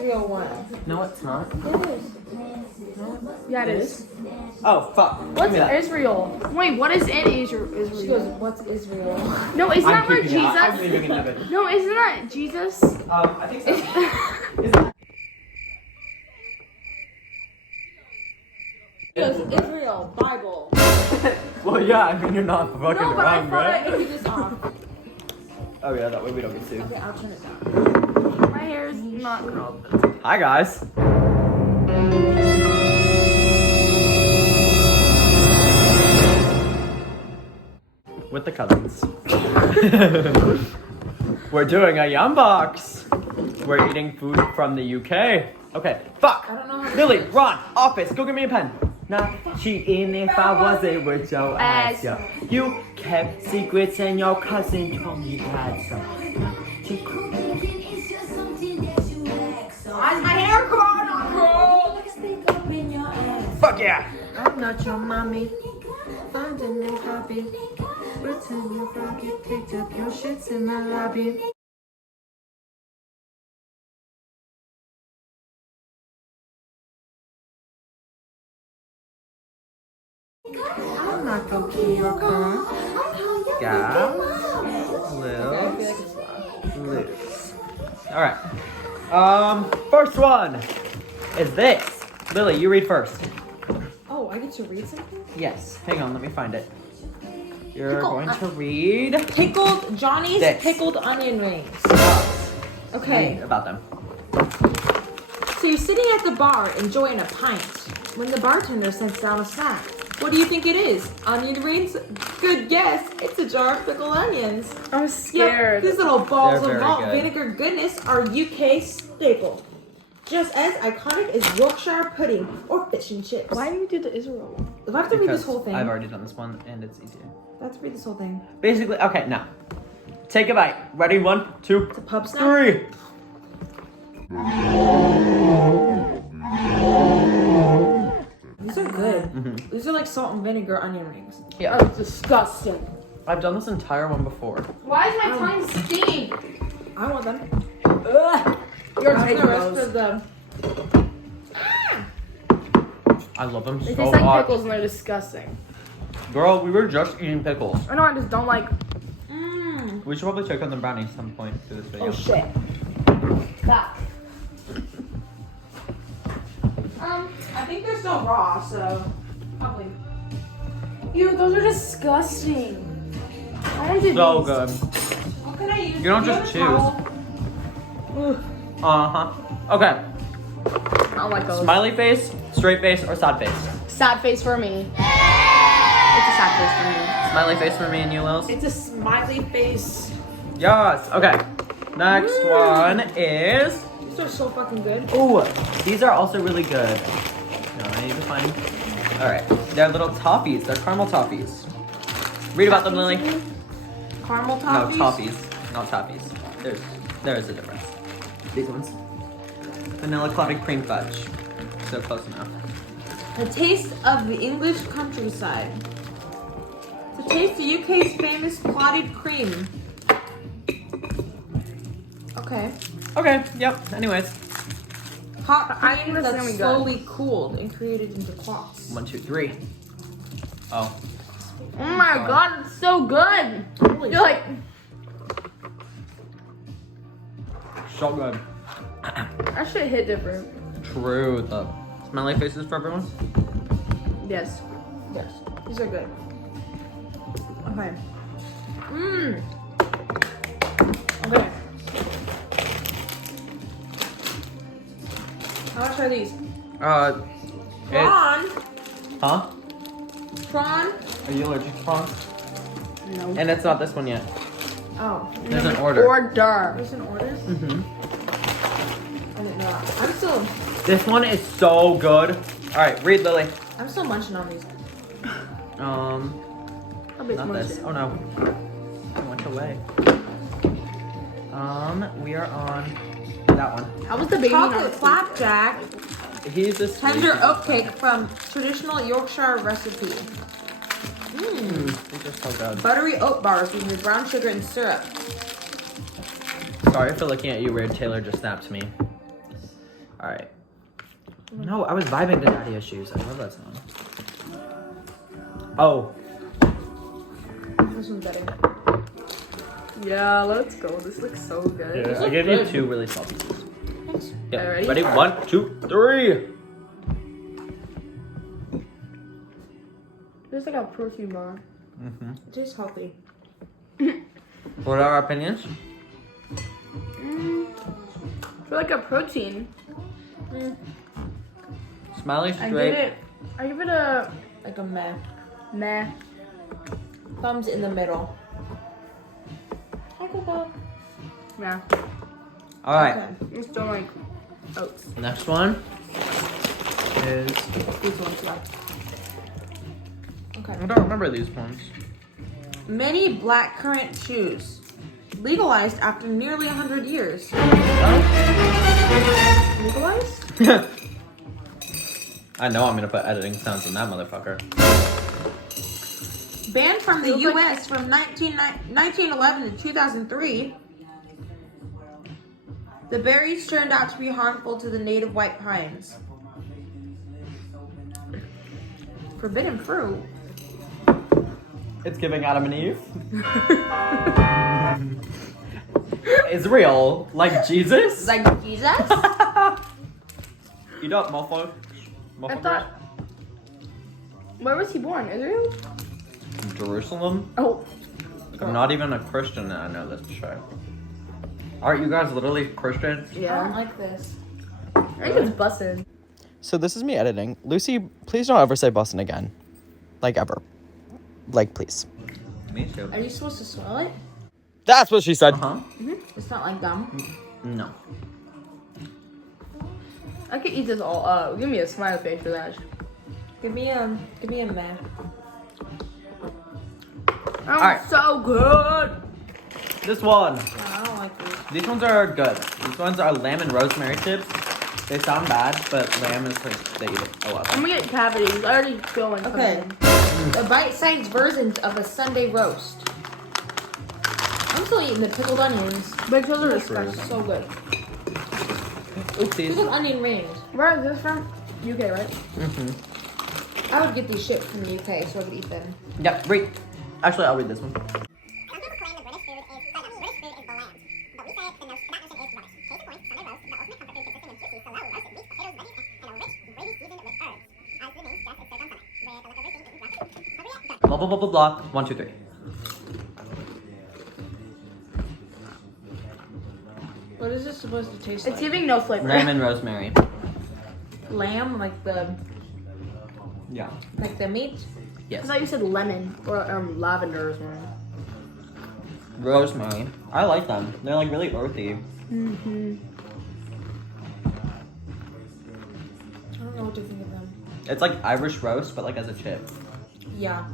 Israel one. No, it's not. It is. Yeah, it is. Oh, fuck. What's Israel? Wait, what is in Israel? She goes, what's Israel? No, isn't that where keeping it. I'm Jesus? leaving it. No, isn't that Jesus? I think so. She goes, Israel, Bible. Well, yeah, I mean, you're not fucking No, but I wrong, thought I right? could do this off. Oh, yeah, that way we don't get sued. Okay, I'll turn it down. My hair is not curled. Hi, guys. With the cousins. We're doing a yum box. We're eating food from the UK. Okay, fuck. I don't know how to Lily, do this. Ron, office, go get me a pen. Not cheating if I wasn't with your ass, yo. You kept secrets and your cousin told me you had some. Why is my hair growing on, Fuck yeah. I'm not your mommy. Find a new hobby. Pretend you forget, picked up your shits in my lobby. I'm not gonna kill your car. Gas. Loose. Alright. First one is this. Lily, you read first. Oh, I get to read something? Yes. Hang on, let me find it. You're Pickle- going to read Pickled, Johnny's This. pickled onion rings. read Okay, about them. so you're sitting at the bar enjoying a pint when the bartender sends down a snack. What do you think it is? Onion rings? Good guess. It's a jar of pickled onions. I'm Yep, scared. these little balls They're of very malt good. vinegar goodness are UK staple. Just as iconic as Yorkshire pudding or fish and chips. Why do you do the Israel one? Do I have to read this Because whole thing? I've already done this one and it's easier. I have to read this whole thing. Basically, okay, now. Take a bite. Ready? 1, 2, It's a pub snack? 3. These are good. Mm-hmm. These are like salt and vinegar onion rings. Yeah. That's disgusting. I've done this entire one before. Why is my tongue stink? I want them. Ugh. You're How's taking the rest those. of the... I love them They so taste like much. pickles and they're disgusting. Girl, we were just eating pickles. I know, I just don't like. Mmm. We should probably check on the brownies some point through this video. Oh shit. That. I think they're still raw, so probably. Ew, those are disgusting. I want to do So these. good. What can I use? You don't Do just have a towel? Uh-huh. Okay. I don't like those. Smiley face, straight face, or sad face? Sad face for me. It's a sad face for me. Smiley face for me and you, Lils? It's a smiley face. Yes. Okay. Next one is... These are so fucking good. Ooh, these are also really good. No, I need to find... Alright. They're little toffees. They're caramel toffees. Read about them, Lily. Caramel No, toffees? toffees. Not toffees. There is a difference. These ones. Vanilla clotted cream fudge. So close enough. The taste of the English countryside. To taste the UK's famous clotted cream. Okay. Okay, yep. Anyways. Hot I think cream this is that's gonna be good. slowly cooled and created into clots. 1, 2, 3. Oh. Oh my god, it's so good. Holy You're like, So good. that shit hit different. True. The smiley faces for everyone? Yes. Yes. These are good. Okay. Mmm. Okay. How much are these? It's... Prawn. Huh? Prawn. Are you allergic to prawns? No. And it's not this one yet. Oh. There's an order. Order. There's an order? Mm-hmm. I didn't know that. This one is so good. Alright, read, Lily. I'm still munching on these. I'll be Not smushed this. it. Oh no. I went away. We are on that one. How was the baby Chocolate not flapjack. He's this Tender oat cake from traditional Yorkshire recipe. Mmm. These are so good. Buttery oat bars with brown sugar and syrup. Sorry for looking at you weird. Taylor just snapped me. Alright. No, I was vibing to Daddy Issues. I love that song. Oh. This one's better. Yeah, let's go. This looks so good. Yeah, I gave you 2 really small pieces. Thanks. Yeah. Alright, Ready? 1, 2, 3. It's like a protein bar. Mm-hmm. It tastes healthy. What are our opinions? For like a protein. Smiley I straight. give it a Like a meh. meh. Thumbs in the middle. Hi, Coco. Yeah. Alright. Okay. I just don't like oats. Next one is. These ones left. Okay. I don't remember these ones. Many blackcurrant chews. Legalized after nearly 100 years. Legalized? I know I'm gonna put editing sounds in that motherfucker. Banned from the U.S. from 1911 to 2003. The berries turned out to be harmful to the native white pines. Forbidden fruit. It's giving Adam and Eve. Israel, like Jesus. Like Jesus? Eat up, motherfucker. I thought. Where was he born? Israel? Jerusalem. Oh. I'm not even a Christian and I know this shit. Aren't you guys literally Christian? I don't Yeah. like this. I think it's busted. So this is me editing. Lucy, please don't ever say bussin' again. Like ever. Like please. Me too. Are you supposed to swallow it? That's what she said. Uh-huh. It's not like gum. No. I could eat this all up. Give me a smile face for that. Give me a meh. Oh, Alright. so good. This one. No, I don't like these. These ones are good. These ones are lamb and rosemary chips. They sound bad, but lamb is like they eat it a lot. I'm gonna get cavities. I already feel like Okay. The bite-sized versions of a Sunday roast. I'm still eating the pickled onions. But those are disgusting. So good. Oopsies. Pickled onion rings. Where is this from? UK, right? Mm-hmm. I would get these shipped from the UK so I could eat them. Yep, read. Actually, I'll read this one. Some people claim the British food is the lamb, but we say that notion is rubbish. Case in point, Sunday roast, the ultimate comfort food consisting of juicy, slow roasted meat, potatoes, veggies, and a rich gravy seasoned with herbs. As the name suggests, it's served on Sunday, with a leftover being eaten throughout the week. Hurry up, done. Blah, blah, blah, blah, blah. 1, 2, 3. What is this supposed to taste It's like? giving no flavor. Lamb and rosemary. Lamb, like the Yeah. meat. I Yes. thought you said lemon or lavender or something. Rosemary. I like them. They're like really earthy. Mm-hmm. I don't know what to think of them. It's like Irish roast, but like as a chip. Yeah.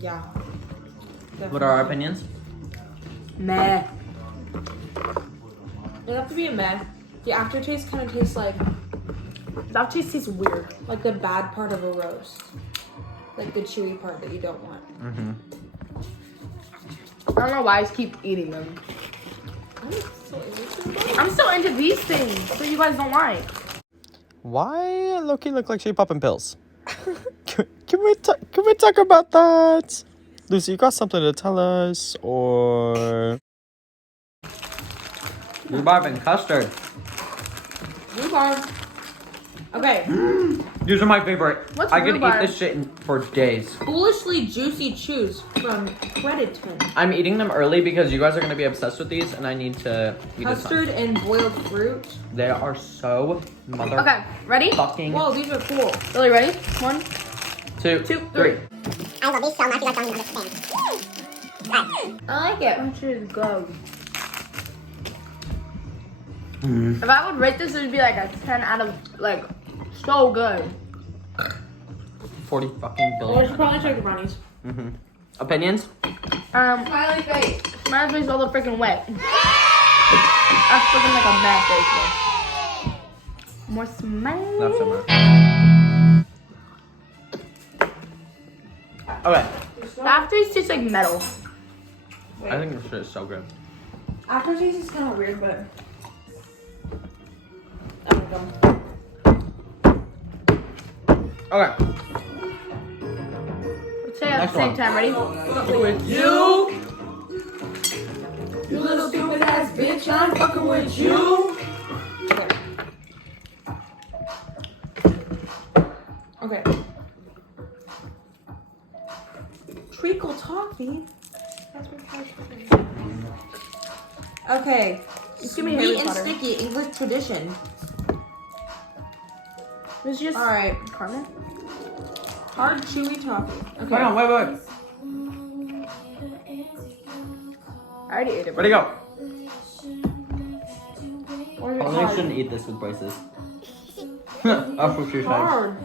Yeah. What are our opinions? Meh. It'd have to be a meh. The aftertaste kind of tastes like That taste tastes weird. the bad part of a roast. Like the chewy part that you don't want. Mm-hmm. I don't know why I just keep eating them. I'm so irritated. I'm so into these things that you guys don't like. Why Loki look like she popping pills? can we talk about that? Lucy, you got something to tell us, or Rhubarb and custard. Rhubarb. Okay. These are my favorite. What's I could rhubarb? eat this shit for days. Foolishly juicy chews from Crediton. I'm eating them early because you guys are gonna be obsessed with these, and I need to eat a ton. Custard and boiled fruit. They are so mother Okay, ready? fucking. Whoa, these are cool. Really ready? 1, 2, 2, 3. I love these so much, you guys don't even understand. I like it. That shit is good. If I would rate this, it would be like a 10 out of, like, so good. 40 fucking Well, billion. it's probably chicken brownies. Mm-hmm. Opinions? Smiley face. My face is all freaking wet. That's freaking like a bad face, though. More smile. Not so much. Okay. The aftertaste tastes like metal. I think this shit is so good. Aftertaste is kind of weird, but I like them. Okay. Let's say it at Next the same one. time. Ready? Fucking with you. You little stupid ass bitch, I'm fucking with you. Okay. Treacle toffee. That's what I should say. Okay. Just give me Sweet Harry and Potter. sticky English tradition. It's just All right. caramel. Hard chewy toffee. Okay. Hang on, wait. I already ate it. Where'd it go? Or is it Probably hard? shouldn't eat this with braces. That's what she said. Hard.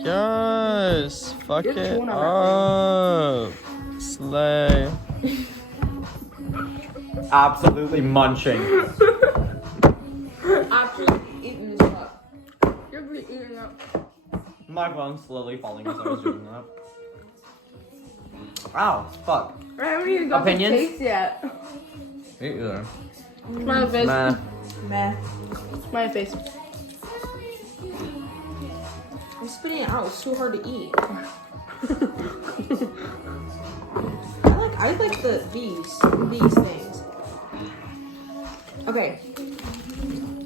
Yes, fuck You're it chewing on up. Slay. Absolutely munching. After eating this up. You're really eating it. My phone's slowly falling as I was doing that. Ow, fuck. I haven't even got Opinions? the taste yet. Me either. Smile face. Meh. Meh. Smile face. I'm spitting it out. It's too hard to eat. I like these things. Okay.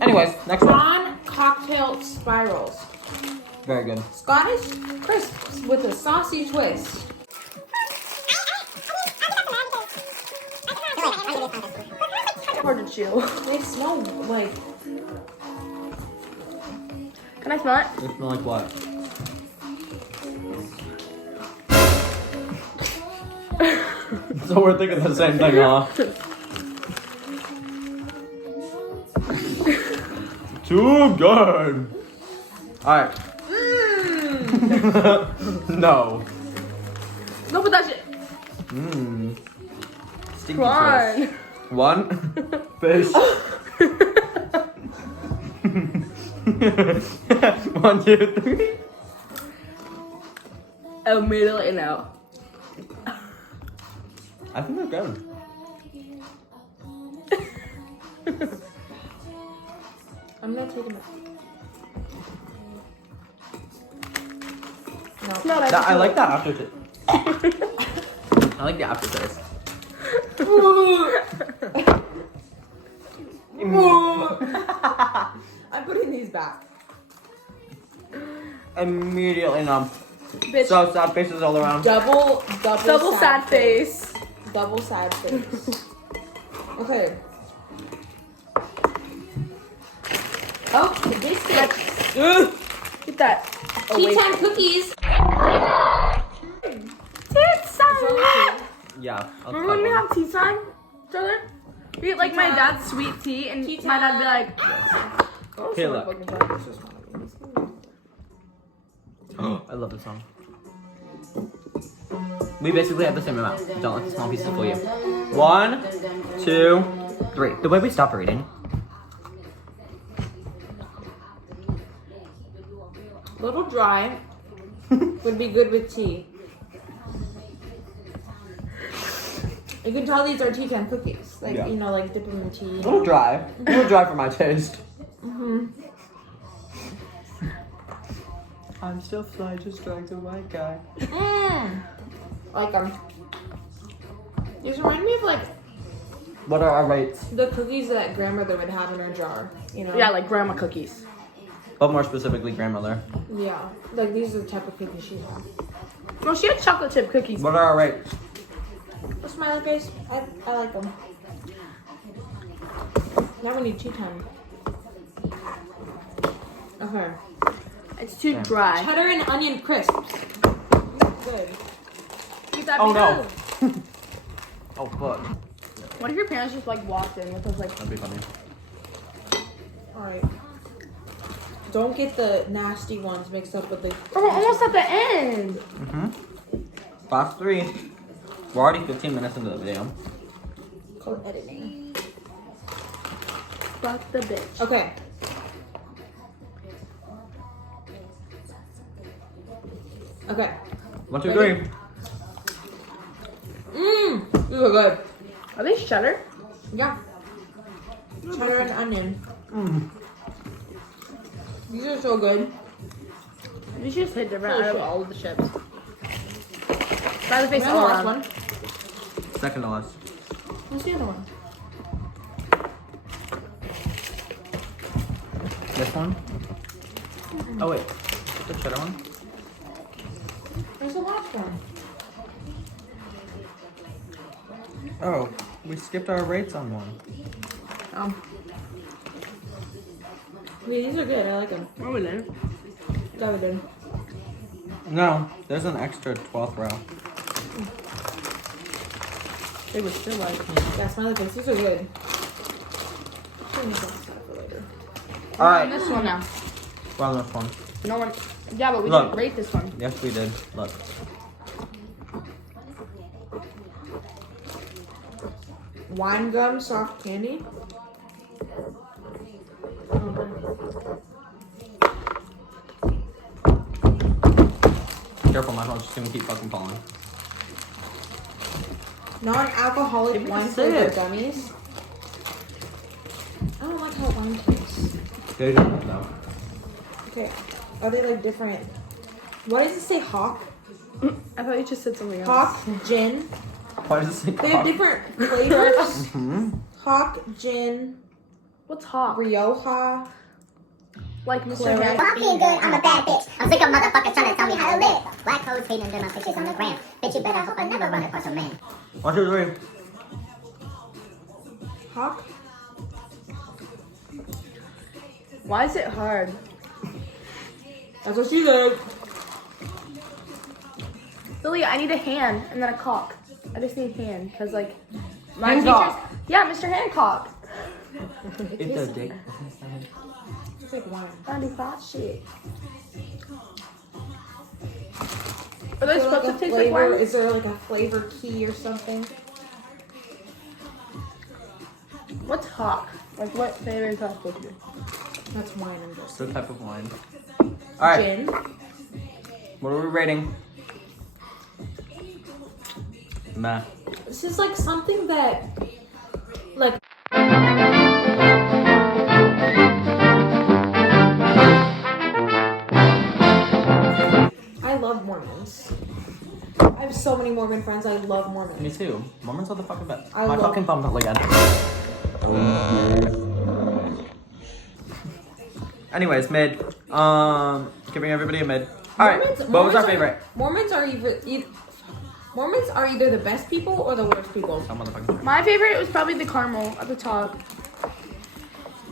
Anyways, next one. Prawn cocktail spirals. Very good. Scottish crisps with a saucy twist. Hard to chew. They smell like Can I smell it? They smell like what? So we're thinking the same thing, huh? Too good. Alright. No. No, but that shit. Mmm. Stinky Come twist. on. One. Fish. 1, 2, 3. Immediately no. I think they're good. I'm not taking it. No. No, that's I like that aftertaste. I like the aftertaste. I'm putting these back. Immediately numb. Bitch. So sad faces all around. Double Double sad face. Double sad face. Okay. Oh, the biscuit. Get that. Tea away time from- cookies. Tea time. Yeah. I'll Remember when we cut have tea time, brother? We get like my dad's sweet tea, and Tea my dad be time. like, Oh, Here, sorry, look. fucking sorry. This is one of them. one. I love this song. We basically have the same amount. Don't let the small pieces fool you. 1, 2, 3. The way we stop reading. Little dry would be good with tea. You can tell these are tea time cookies. Like, Yeah. you know, like dip them in tea. A little dry. A little dry for my taste. I'm still fly, just dragged a white guy. Like these remind me of like What are our rates? the cookies that grandmother would have in her jar. You know? yeah, like grandma cookies. But more specifically, grandmother. Yeah. Like these are the type of cookies she had. Well, she had chocolate chip cookies. What are our rates? The smiley face. I like them. Now we need tea time. Okay. It's too Damn. dry. Cheddar and onion crisps. Good. Eat that Oh no. because- Oh fuck. What if your parents just like walked in with us like, That'd be funny. Alright. Don't get the nasty ones mixed up with the. oh, we're almost at the end. Mm-hmm. Last 3. We're already 15 minutes into the video. Called editing. Fuck the bitch. Okay. Okay. 1, 2, 3. Mmm. These are good. Are they cheddar? Yeah. Cheddar and onion. These are so good. You should just hit different out of all of the chips. Try the face Where's the all last around. one? Second to last. What's the other one? This one? Oh wait, the cheddar one? Where's the last one? Oh, we skipped our rates on one. Yeah, these are good. I like them. Oh, we did. Yeah, we did. No, there's an extra 12th row. They were still like. Yeah, smiley face. These are good. Put these on the side for later. Alright, This one now. we're on this one. No one. Yeah, but we Look. didn't rate this one. Yes, we did. Look. Wine gum soft candy. Careful, my phone's just gonna keep fucking falling. Non-alcoholic Give me wine a flavored sip. gummies. I don't like how wine tastes. They don't know. Okay, are they like different? What does it say? Hawk? I thought you just said something else. Hawk gin. Why does it say They have different flavors. Hawk gin, What's hot? Rioja. Like Mr. Claret. Hank. I'm feeling good, I'm a bad bitch. I'm sick of motherfuckers trying to tell me how to live. Black hoes hating under my pictures on the gram. Bitch, you better hope I never run across a man. 1, 2, 3. Hawk. Why is it hard? That's what she said. Billy, I need a hand and then a cock. I just need hand because like my Hancock. teachers. Yeah, Mr. Hancock. It's a dick. It's like wine. 95 shit. Are they Is there, supposed to like a taste like flavor? wine? Is there like a flavor key or something? What's hawk? Like what flavor is that supposed to be? That's wine. I'm It's just. the type of wine. Alright, Gin. what are we rating? Meh. This is like something that, like. I love Mormons. I have so many Mormon friends. I love Mormons. Me too. Mormons are the fucking best. I My love- fucking thumb's not again. Anyways, mid. Giving everybody a mid. Alright, what was our favorite? Mormons are Mormons are either the best people or the worst people. Oh, motherfucking. My favorite was probably the caramel at the top.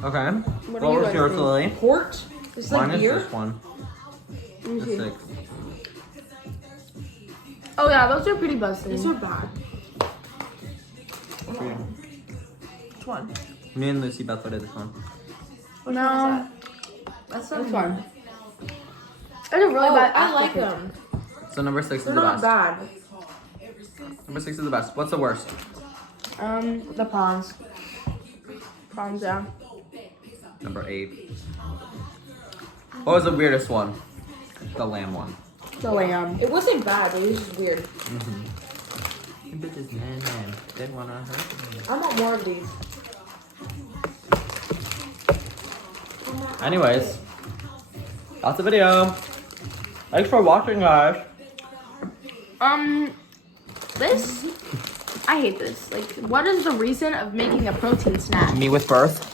Okay. What do What you was guys yours, think? Lily? Port. It's like Mine is beer. this one. Let me The see. 6. Oh yeah, those are pretty busted. These are bad. Which one? Me and Lucy both voted this one. No, That's this one. It's a really Oh, bad. I like aftertaste. them. So number 6 is They're the not best. bad. Number 6 is the best. What's the worst? The prawns. Prawns, yeah. Number 8. What was the weirdest one? The lamb one. The lamb. It wasn't bad. It was just weird. Bitches, man. They wanna hurt me. I want more of these. Anyways, that's the video. Thanks for watching, guys. This, I hate this. Like, what is the reason of making a protein snack? Me with birth.